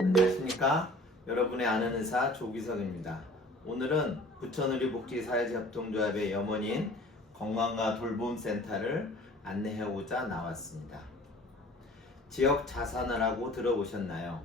안녕하십니까. 여러분의 아는 의사 조기석입니다. 오늘은 부천의료복지사회협동조합의 염원인 건강과 돌봄센터를 안내해오고자 나왔습니다. 지역 자산화라고 들어보셨나요?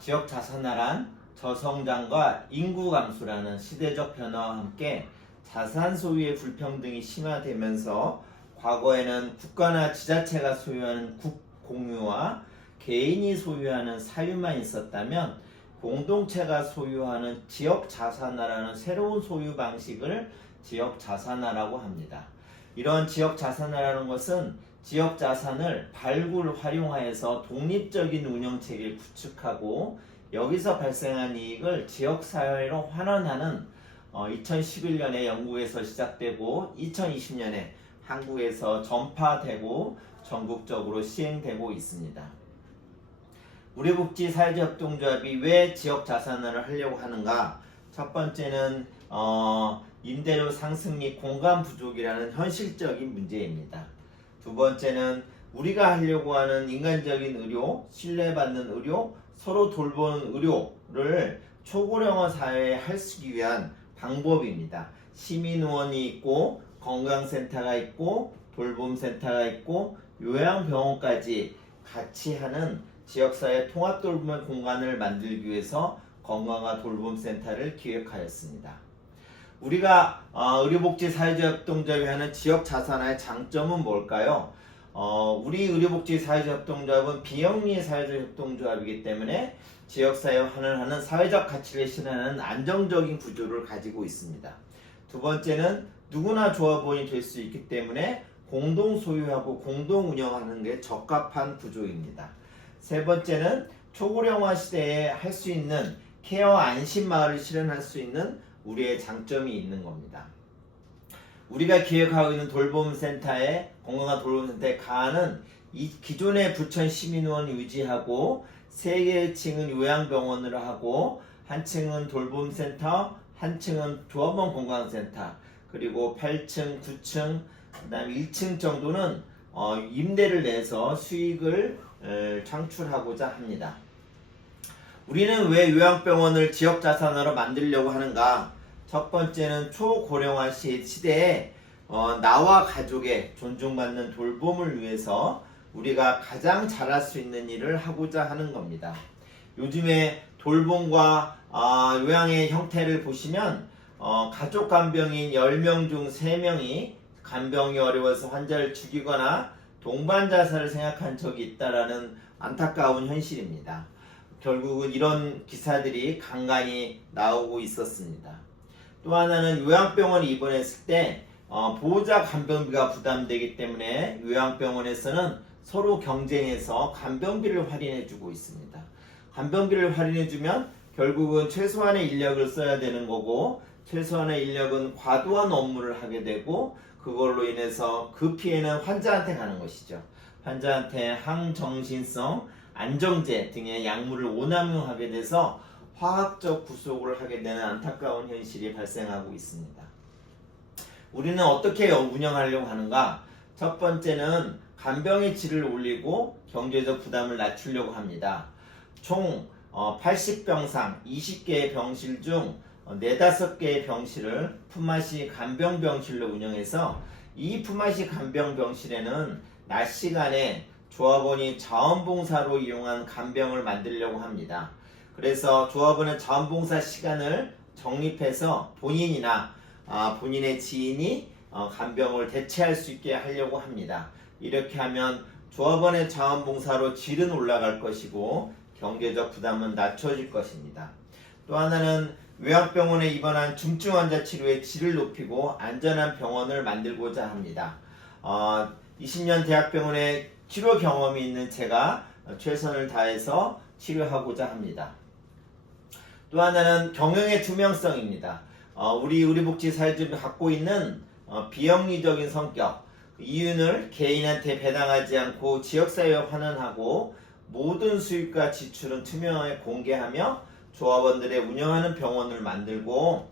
지역 자산화란 저성장과 인구 감소라는 시대적 변화와 함께 자산 소유의 불평등이 심화되면서 과거에는 국가나 지자체가 소유하는 국공유와 개인이 소유하는 사유만 있었다면 공동체가 소유하는 지역 자산화라는 새로운 소유 방식을 지역 자산화라고 합니다. 이런 지역 자산화라는 것은 지역 자산을 발굴 활용하여서 독립적인 운영 체계를 구축하고 여기서 발생한 이익을 지역 사회로 환원하는 2011년에 영국에서 시작되고 2020년에 한국에서 전파되고 전국적으로 시행되고 있습니다. 우리복지사회협동조합이 왜 지역 자산화를 하려고 하는가? 첫 번째는 임대료 상승 및 공간 부족이라는 현실적인 문제입니다. 두 번째는 우리가 하려고 하는 인간적인 의료, 신뢰받는 의료, 서로 돌보는 의료를 초고령화 사회에 할 수 위한 방법입니다. 시민의원이 있고 건강센터가 있고 돌봄센터가 있고 요양병원까지 같이 하는 지역사회 통합돌봄의 공간을 만들기 위해서 건강화 돌봄센터를 기획하였습니다. 우리가 의료복지사회협동조합이 하는 지역자산화의 장점은 뭘까요? 우리 의료복지사회협동조합은 비영리 사회적협동조합이기 때문에 지역사회에 환원하는 사회적 가치를 실현하는 안정적인 구조를 가지고 있습니다. 두 번째는 누구나 조합원이 될 수 있기 때문에 공동 소유하고 공동 운영하는 게 적합한 구조입니다. 세 번째는 초고령화 시대에 할 수 있는 케어 안심 마을을 실현할 수 있는 우리의 장점이 있는 겁니다. 우리가 기획하고 있는 돌봄센터의 건강한 돌봄센터의 가안은 이 기존의 부천 시민의원을 유지하고 3개의 층은 요양병원으로 하고 한 층은 돌봄센터, 한 층은 조합원 건강센터, 그리고 8층, 9층, 그 다음에 1층 정도는 임대를 내서 수익을 창출하고자 합니다. 우리는 왜 요양병원을 지역자산화로 만들려고 하는가? 첫 번째는 초고령화 시대에 나와 가족의 존중받는 돌봄을 위해서 우리가 가장 잘할 수 있는 일을 하고자 하는 겁니다. 요즘에 돌봄과 요양의 형태를 보시면 가족 간병인 10명 중 3명이 간병이 어려워서 환자를 죽이거나 동반 자살을 생각한 적이 있다라는 안타까운 현실입니다. 결국은 이런 기사들이 간간히 나오고 있었습니다. 또 하나는 요양병원에 입원했을 때 보호자 간병비가 부담되기 때문에 요양병원에서는 서로 경쟁해서 간병비를 할인해주고 있습니다. 간병비를 할인해주면 결국은 최소한의 인력을 써야 되는 거고 최소한의 인력은 과도한 업무를 하게 되고 그걸로 인해서 그 피해는 환자한테 가는 것이죠. 환자한테 항정신성, 안정제 등의 약물을 오남용하게 돼서 화학적 구속을 하게 되는 안타까운 현실이 발생하고 있습니다. 우리는 어떻게 운영하려고 하는가? 첫 번째는 간병의 질을 올리고 경제적 부담을 낮추려고 합니다. 총 80병상 20개의 병실 중 4-5개의 병실을 품앗이 간병병실로 운영해서 이 품앗이 간병병실에는 낮 시간에 조합원이 자원봉사로 이용한 간병을 만들려고 합니다. 그래서 조합원은 자원봉사 시간을 적립해서 본인이나 본인의 지인이 간병을 대체할 수 있게 하려고 합니다. 이렇게 하면 조합원의 자원봉사로 질은 올라갈 것이고 경제적 부담은 낮춰질 것입니다. 또 하나는 요양병원에 입원한 중증 환자 치료의 질을 높이고 안전한 병원을 만들고자 합니다. 20년 대학병원에 치료 경험이 있는 제가 최선을 다해서 치료하고자 합니다. 또 하나는 경영의 투명성입니다. 우리 의료복지사회협동조합이 갖고 있는 비영리적인 성격, 이윤을 개인한테 배당하지 않고 지역사회에 환원하고 모든 수익과 지출은 투명하게 공개하며 조합원들의 운영하는 병원을 만들고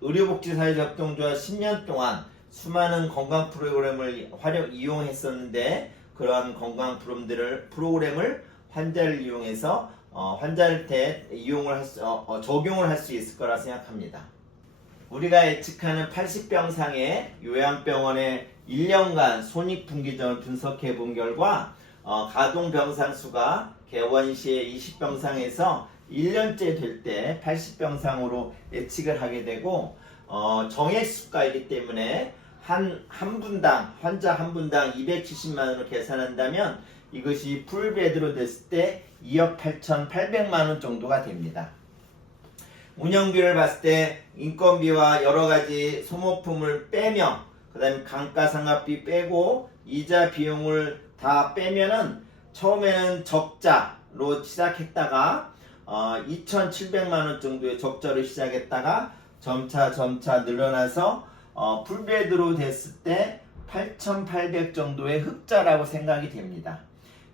의료복지사회협동조합 10년 동안 수많은 건강 프로그램을 이용했었는데 그러한 건강 프로그램을 환자를 이용해서 환자한테 적용을 할 수 있을 거라 생각합니다. 우리가 예측하는 80병상의 요양병원의 1년간 손익분기점을 분석해 본 결과 가동병상 수가 개원 시에 20병상에서 1년째 될 때 80병상으로 예측을 하게 되고 정액수가이기 때문에 한 분당 환자 한 분당 270만 원을 계산한다면 이것이 풀베드로 됐을 때 2억 8,800만 원 정도가 됩니다. 운영비를 봤을 때 인건비와 여러가지 소모품을 빼며 그 다음에 감가상각비 빼고 이자 비용을 다 빼면은 처음에는 적자로 시작했다가 2,700만 원 정도의 적자로 시작했다가 점차 늘어나서 풀베드로 됐을 때 8,800 정도의 흑자라고 생각이 됩니다.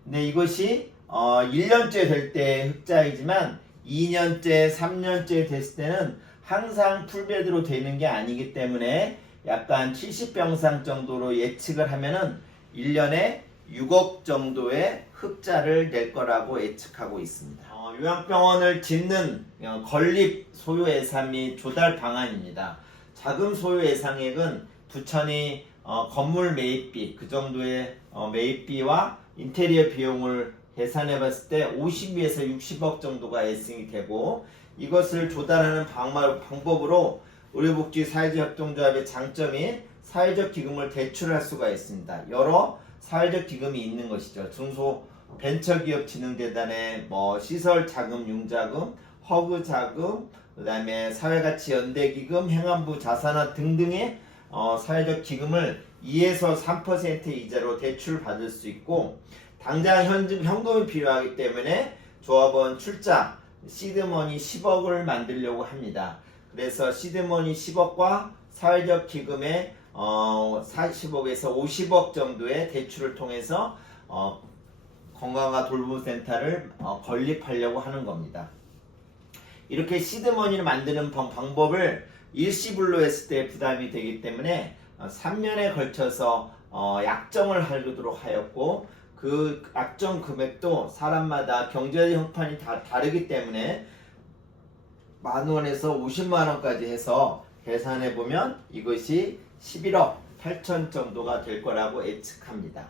근데 이것이 1년째 될 때 흑자이지만 2년째, 3년째 됐을 때는 항상 풀베드로 되는 게 아니기 때문에 약간 70병상 정도로 예측을 하면은 1년에 6억 정도의 흑자를 낼 거라고 예측하고 있습니다. 요양병원을 짓는 건립 소요 예산 및 조달 방안입니다. 자금 소요 예상액은 부천이 건물 매입비 그 정도의 매입비와 인테리어 비용을 계산해 봤을 때 50에서 60억 정도가 예상이 되고 이것을 조달하는 방법으로 의료복지 사회적협동조합의 장점이 사회적 기금을 대출할 수가 있습니다. 여러 사회적 기금이 있는 것이죠. 중소벤처기업진흥재단의 시설 자금, 융자금, 허그 자금, 그 다음에 사회가치연대기금, 행안부 자산화 등등의 사회적 기금을 2에서 3% 이자로 대출 받을 수 있고 당장 현금이 필요하기 때문에 조합원 출자 시드머니 10억을 만들려고 합니다. 그래서 시드머니 10억과 사회적 기금의 40억에서 50억 정도의 대출을 통해서 건강과 돌봄센터를 건립하려고 하는 겁니다. 이렇게 시드머니를 만드는 방법을 일시불로 했을 때 부담이 되기 때문에 3년에 걸쳐서 약정을 하도록 하였고 그 약정 금액도 사람마다 경제 형편이 다르기 때문에 10,000원에서 500,000원까지 해서 계산해 보면 이것이 11억 8천 정도가 될 거라고 예측합니다.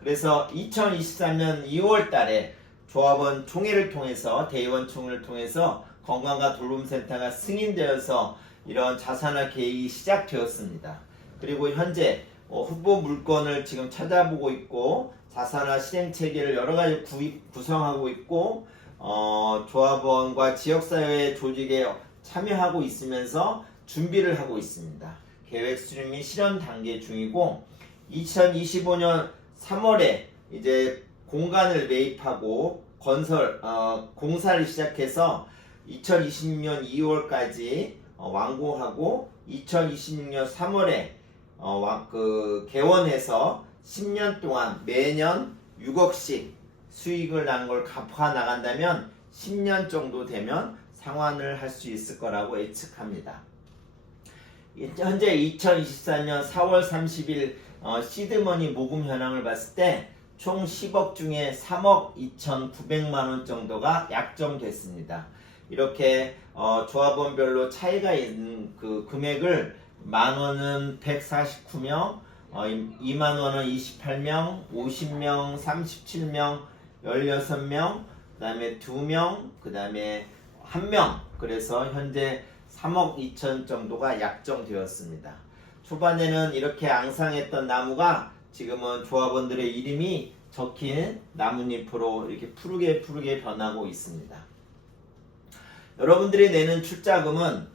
그래서 2023년 2월 달에 조합원 총회를 통해서 대의원 총회를 통해서 건강과 돌봄센터가 승인되어서 이런 자산화 계획이 시작되었습니다. 그리고 현재 후보 물건을 지금 찾아보고 있고 자산화 실행 체계를 여러 가지 구성하고 있고 조합원과 지역사회 조직에 참여하고 있으면서 준비를 하고 있습니다. 계획 수립 및 실현 단계 중이고 2025년 3월에 이제 공간을 매입하고 공사를 시작해서 2026년 2월까지 완공하고 2026년 3월에 개원해서 10년 동안 매년 6억씩 수익을 난 걸 갚아 나간다면 10년 정도 되면 상환을 할 수 있을 거라고 예측합니다. 현재 2024년 4월 30일 시드머니 모금 현황을 봤을 때 총 10억 중에 3억 2,900만 원 정도가 약정됐습니다. 이렇게 조합원별로 차이가 있는 그 금액을 10,000원은 149명, 20,000원은 28명, 50명, 37명, 16명, 그 다음에 2명, 그 다음에 1명. 그래서 현재 3억 2천 정도가 약정되었습니다. 초반에는 이렇게 앙상했던 나무가 지금은 조합원들의 이름이 적힌 나뭇잎으로 이렇게 푸르게 변하고 있습니다. 여러분들이 내는 출자금은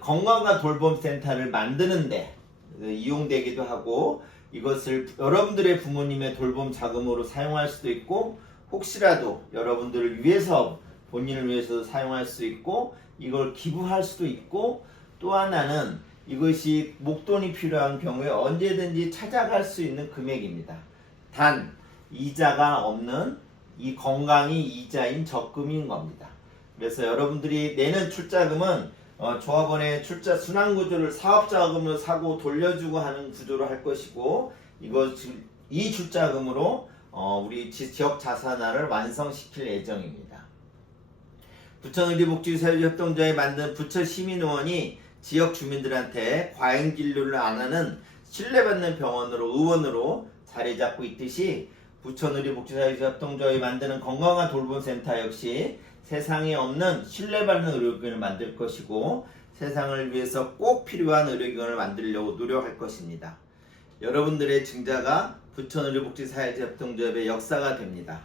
건강과 돌봄센터를 만드는데 이용되기도 하고 이것을 여러분들의 부모님의 돌봄 자금으로 사용할 수도 있고 혹시라도 여러분들을 위해서 본인을 위해서도 사용할 수 있고 이걸 기부할 수도 있고 또 하나는 이것이 목돈이 필요한 경우에 언제든지 찾아갈 수 있는 금액입니다. 단 이자가 없는 이 건강이 이자인 적금인 겁니다. 그래서 여러분들이 내는 출자금은 조합원의 출자 순환 구조를 사업자금으로 사고 돌려주고 하는 구조로 할 것이고 이것을 이 출자금으로 우리 지역 자산화를 완성시킬 예정입니다. 부천의료복지사회협동조합에 만든 부천 시민의원이 지역 주민들한테 과잉 진료를 안 하는 신뢰받는 병원으로 의원으로 자리 잡고 있듯이 부천의료복지사회협동조합이 만드는 건강한 돌봄센터 역시 세상에 없는 신뢰받는 의료기관을 만들 것이고 세상을 위해서 꼭 필요한 의료기관을 만들려고 노력할 것입니다. 여러분들의 증자가 부천의료복지사회협동조합의 역사가 됩니다.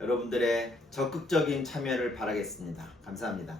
여러분들의 적극적인 참여를 바라겠습니다. 감사합니다.